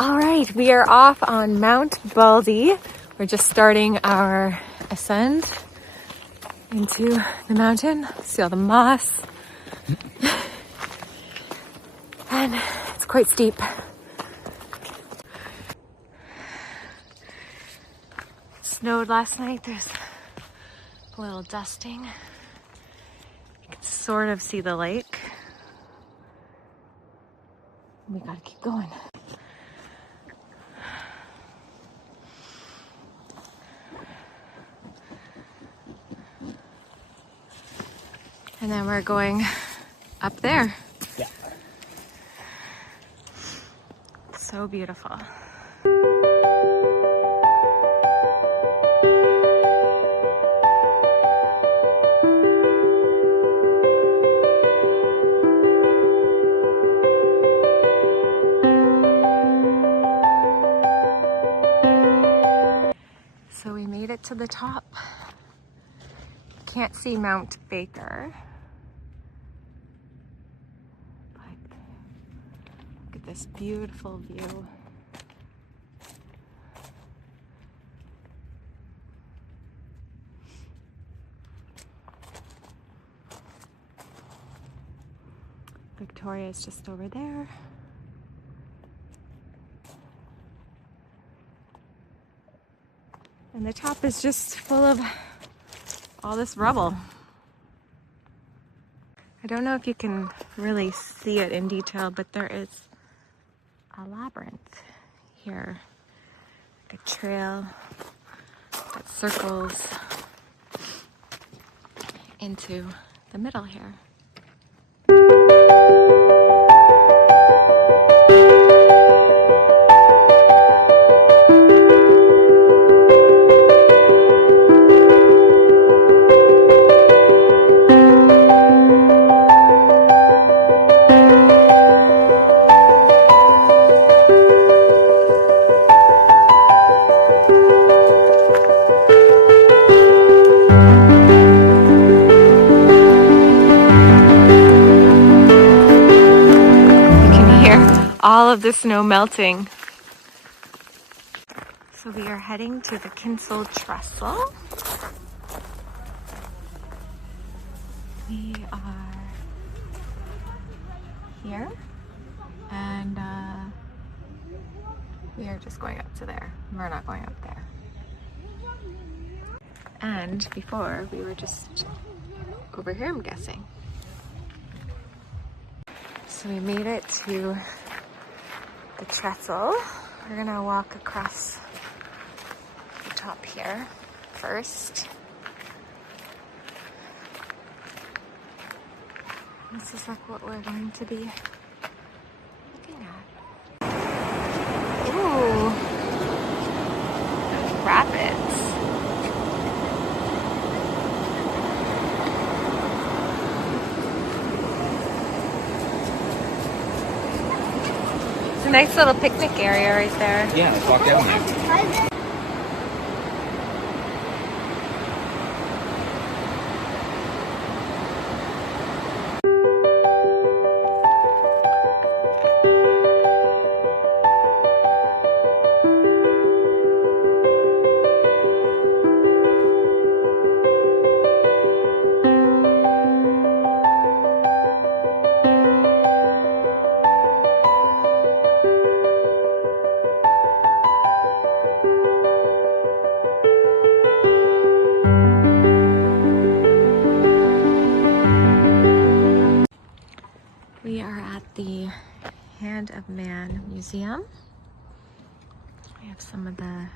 All right, we are off on Mount Baldy. We're just starting our ascent into the mountain. See all the moss. And it's quite steep. It snowed last night. There's a little dusting. You can sort of see the lake. We gotta keep going. And then we're going up there. Yeah. So beautiful. So we made it to the top. Can't see Mount Baker. Look at this beautiful view. Victoria is just over there. And the top is just full of all this rubble. I don't know if you can really see it in detail, but there is a labyrinth here, like a trail that circles into the middle here. All of the snow melting. So we are heading to the Kinsel Tressel. We are here and we are just going up to there. We're not going up there. And before we were just over here, I'm guessing. So we made it to the trestle. We're gonna walk across the top here first. This is like what we're going to be looking at. Ooh, rapids. It's a nice little picnic area right there. Yeah, let's walk down there. We are at the Hand of Man Museum. We have some of the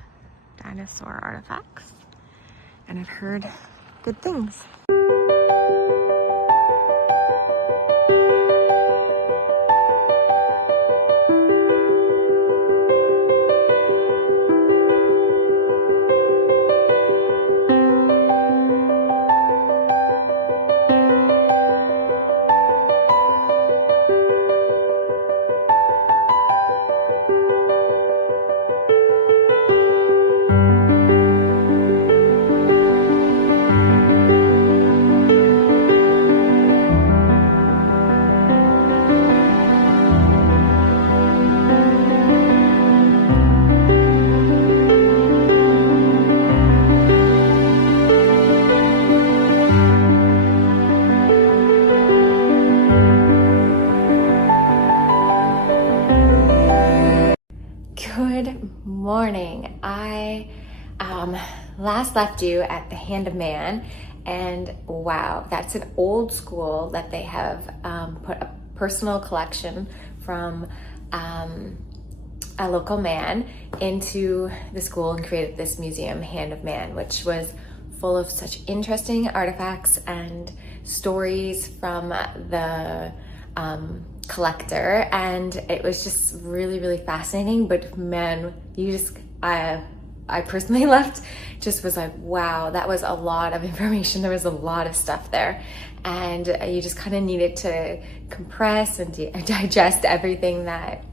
dinosaur artifacts, and I've heard good things. Good morning. I last left you at the Hand of Man, and wow, that's an old school that they have put a personal collection from a local man into the school and created this museum, Hand of Man, which was full of such interesting artifacts and stories from the collector, and it was just really fascinating. But man, I personally left just was like, wow, that was a lot of information. There was a lot of stuff there, and you just kind of needed to compress and digest everything that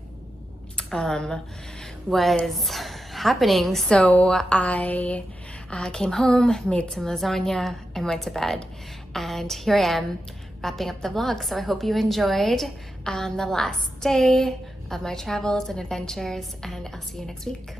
was happening. So I came home, made some lasagna, and went to bed, and here I am wrapping up the vlog. So I hope you enjoyed the last day of my travels and adventures, and I'll see you next week.